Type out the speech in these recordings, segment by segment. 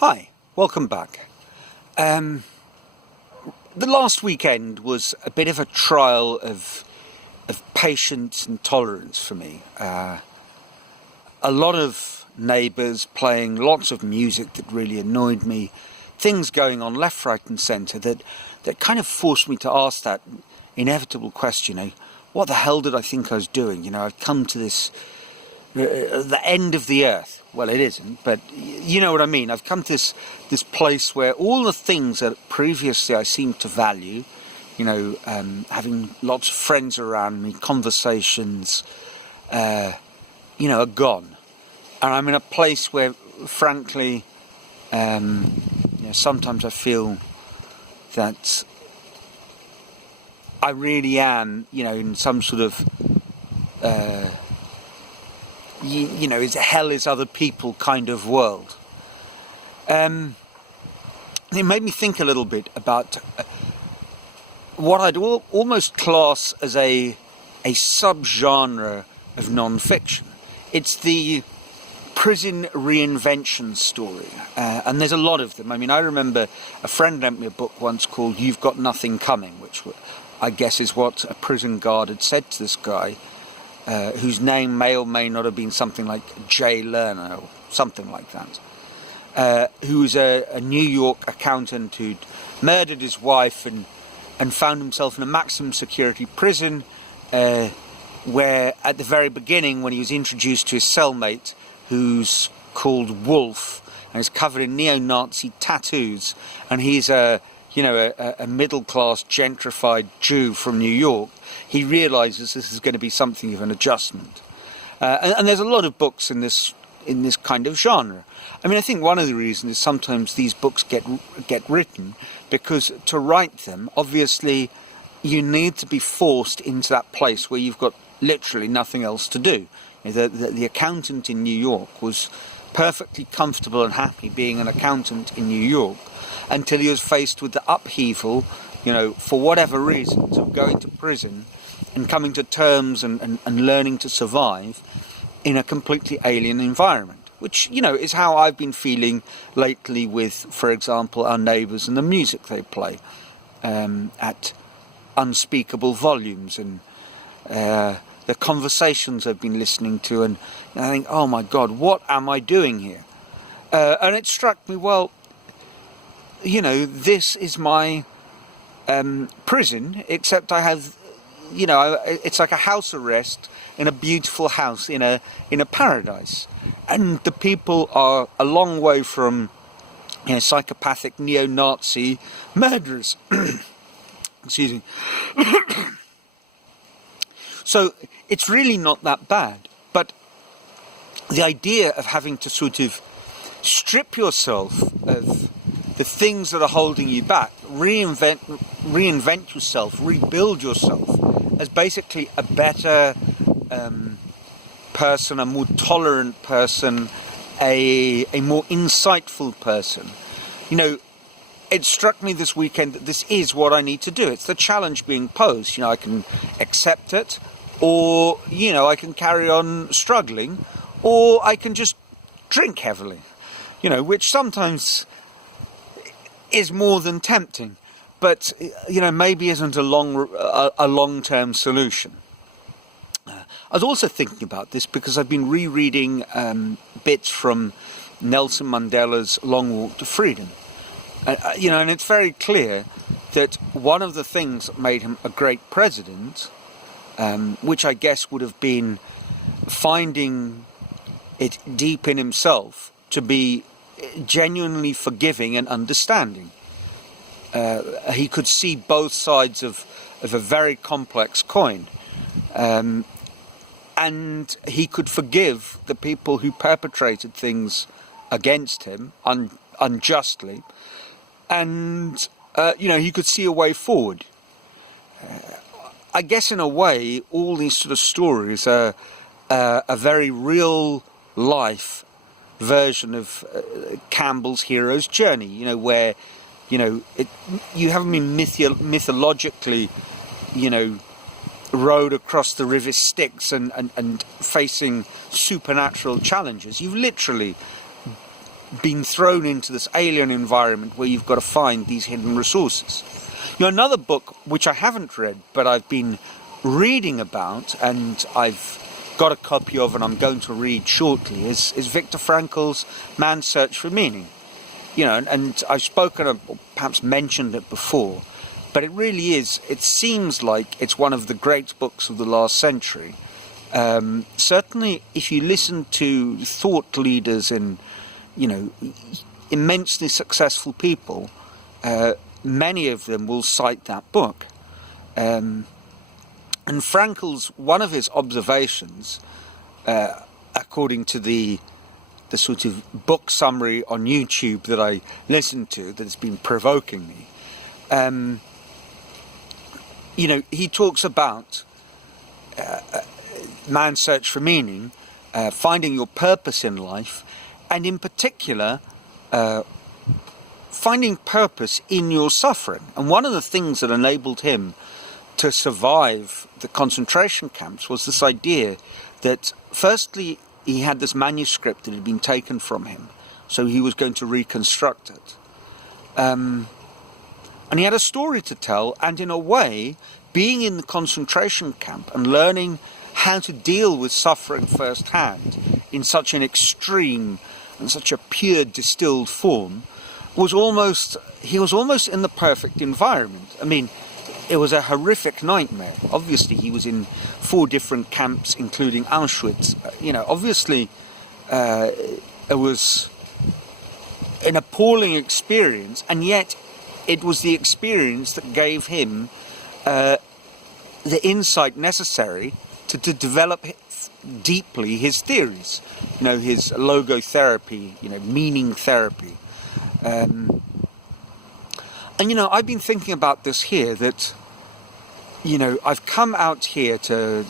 Hi, welcome back. The last weekend was a bit of a trial of patience and tolerance for me. A lot of neighbours playing lots of music that really annoyed me, things going on left, right and centre that kind of forced me to ask that inevitable question, what the hell did I think I was doing? I've come to this, the end of the earth. Well, it isn't, but you know what I mean. I've come to this place where all the things that previously I seemed to value, having lots of friends around me, conversations, are gone. And I'm in a place where, frankly, sometimes I feel that I really am, in some sort of is hell is other people kind of world. It made me think a little bit about what I'd almost class as a subgenre of non-fiction. It's the prison reinvention story, and there's a lot of them. I remember a friend lent me a book once called You've Got Nothing Coming, which I guess is what a prison guard had said to this guy, whose name may or may not have been something like Jay Lerner or something like that, who was a New York accountant who'd murdered his wife and found himself in a maximum security prison, where at the very beginning, when he was introduced to his cellmate, who's called Wolf and is covered in neo-Nazi tattoos, and he's a middle-class gentrified Jew from New York, he realises this is going to be something of an adjustment. And there's a lot of books in this kind of genre. I think one of the reasons is sometimes these books get written because to write them, obviously, you need to be forced into that place where you've got literally nothing else to do. The accountant in New York was perfectly comfortable and happy being an accountant in New York until he was faced with the upheaval, for whatever reasons, of going to prison and coming to terms and learning to survive in a completely alien environment, which, is how I've been feeling lately with, for example, our neighbours and the music they play at unspeakable volumes, and the conversations I've been listening to, and I think, oh my God, what am I doing here? And it struck me, well, this is my prison, except I have, it's like a house arrest in a beautiful house in a paradise, and the people are a long way from psychopathic neo-Nazi murderers. Excuse me. So it's really not that bad, but the idea of having to sort of strip yourself of the things that are holding you back, reinvent yourself, rebuild yourself as basically a better person, a more tolerant person, a more insightful person. It struck me this weekend that this is what I need to do. It's the challenge being posed. I can accept it, or, I can carry on struggling, or I can just drink heavily, which sometimes is more than tempting, but, maybe isn't a long-term solution. I was also thinking about this because I've been rereading bits from Nelson Mandela's Long Walk to Freedom. And it's very clear that one of the things that made him a great president, which I guess would have been finding it deep in himself to be genuinely forgiving and understanding. He could see both sides of a very complex coin. And he could forgive the people who perpetrated things against him unjustly. And, he could see a way forward. I guess in a way, all these sort of stories are a very real life version of Campbell's hero's journey, where, you haven't been mythologically, rowed across the river Styx and facing supernatural challenges. You've literally been thrown into this alien environment where you've got to find these hidden resources. Another book which I haven't read but I've been reading about, and I've got a copy of and I'm going to read shortly, is Viktor Frankl's Man's Search for Meaning. And I've spoken or perhaps mentioned it before, but it really is, it seems like it's one of the great books of the last century. Certainly if you listen to thought leaders and immensely successful people, many of them will cite that book. And Frankl's, one of his observations, according to the sort of book summary on YouTube that I listened to, that has been provoking me, he talks about man's search for meaning, finding your purpose in life, and in particular, finding purpose in your suffering. And one of the things that enabled him to survive the concentration camps was this idea that, firstly, he had this manuscript that had been taken from him, so he was going to reconstruct it. And he had a story to tell, and in a way, being in the concentration camp and learning how to deal with suffering firsthand in such an extreme and such a pure distilled form, he was almost in the perfect environment. I mean, it was a horrific nightmare. Obviously, he was in 4 different camps, including Auschwitz. Obviously, it was an appalling experience, and yet it was the experience that gave him the insight necessary to develop deeply his theories. His logotherapy, meaning therapy. And I've been thinking about this here, that I've come out here to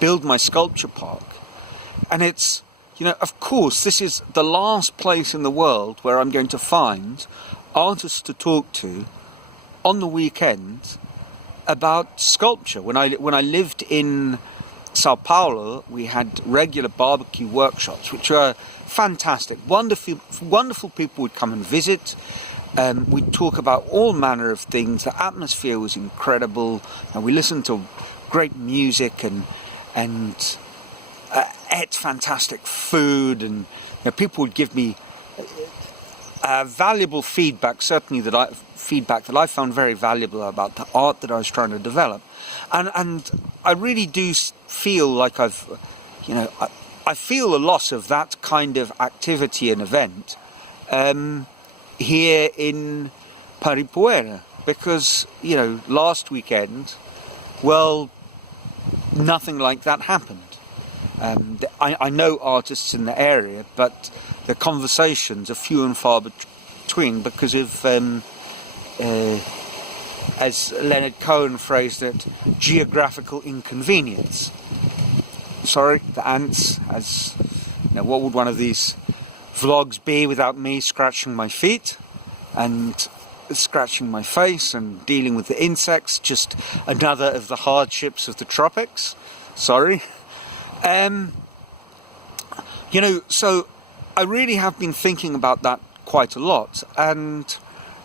build my sculpture park, and it's of course this is the last place in the world where I'm going to find artists to talk to on the weekend about sculpture. When I lived in Sao Paulo, we had regular barbecue workshops, which were fantastic. Wonderful people would come and visit. We'd talk about all manner of things. The atmosphere was incredible, and we listened to great music and ate fantastic food, and people would give me valuable feedback, certainly that I found very valuable about the art that I was trying to develop. And I really do feel like I feel the loss of that kind of activity and event here in Paripuera, because last weekend, well, nothing like that happened. I know artists in the area, but the conversations are few and far between because of, as Leonard Cohen phrased it, geographical inconvenience. Sorry, the ants. What would one of these vlogs be without me scratching my feet and scratching my face and dealing with the insects? Just another of the hardships of the tropics. Sorry. So I really have been thinking about that quite a lot, and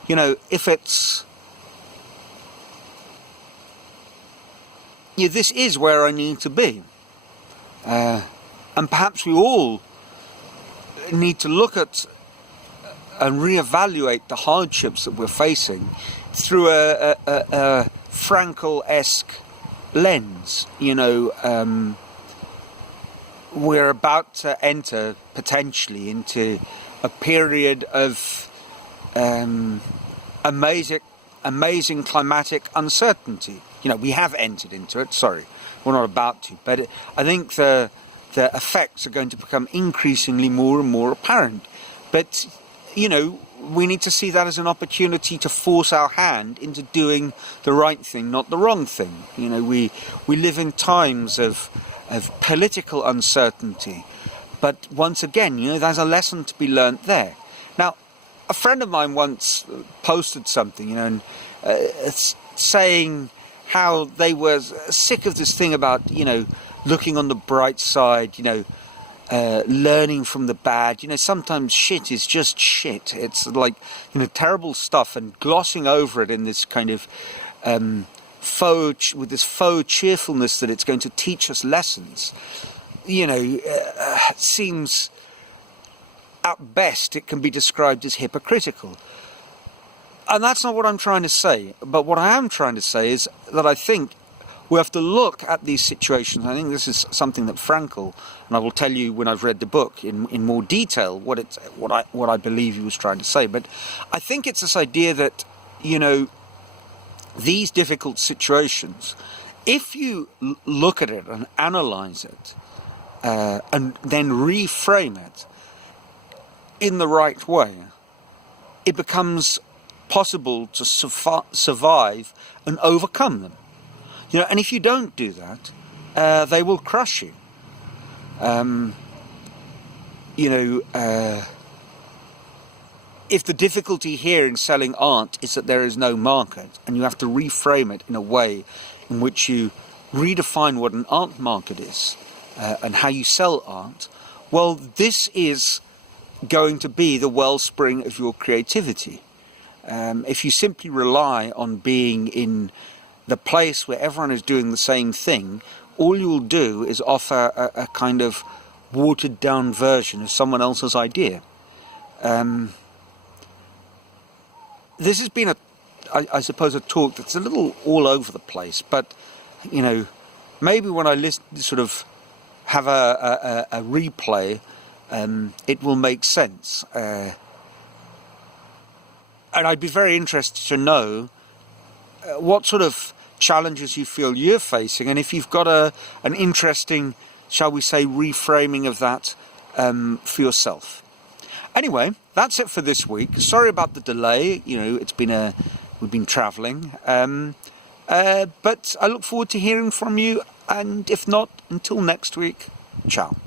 if it's this is where I need to be, and perhaps we all need to look at and reevaluate the hardships that we're facing through a Frankl-esque lens. We're about to enter potentially into a period of amazing climatic uncertainty. We have entered into it. Sorry, we're not about to, but I think the effects are going to become increasingly more and more apparent. But we need to see that as an opportunity to force our hand into doing the right thing, not the wrong thing. We live in times of political uncertainty, but once again, there's a lesson to be learnt there. Now, a friend of mine once posted something, and saying how they were sick of this thing about, looking on the bright side, learning from the bad. You know, sometimes shit is just shit. It's like, you know, terrible stuff, and glossing over it in this kind of with this faux cheerfulness that it's going to teach us lessons, you know, seems, at best, it can be described as hypocritical. And that's not what I'm trying to say. But what I am trying to say is that I think we have to look at these situations. I think this is something that Frankl, and I will tell you when I've read the book in more detail what I believe he was trying to say. But I think it's this idea that, you know, these difficult situations, if you look at it and analyze it, and then reframe it in the right way, it becomes possible to survive and overcome them. You know, and if you don't do that, they will crush you. You know, if the difficulty here in selling art is that there is no market, and you have to reframe it in a way in which you redefine what an art market is, and how you sell art, well, this is going to be the wellspring of your creativity. If you simply rely on being in the place where everyone is doing the same thing, all you will do is offer a kind of watered down version of someone else's idea. This has been I suppose a talk that's a little all over the place, but, you know, maybe when I sort of have a replay, it will make sense. And I'd be very interested to know what sort of challenges you feel you're facing, and if you've got an interesting, shall we say, reframing of that for yourself. Anyway, that's it for this week. Sorry about the delay. You know, we've been travelling, but I look forward to hearing from you. And if not, until next week, ciao.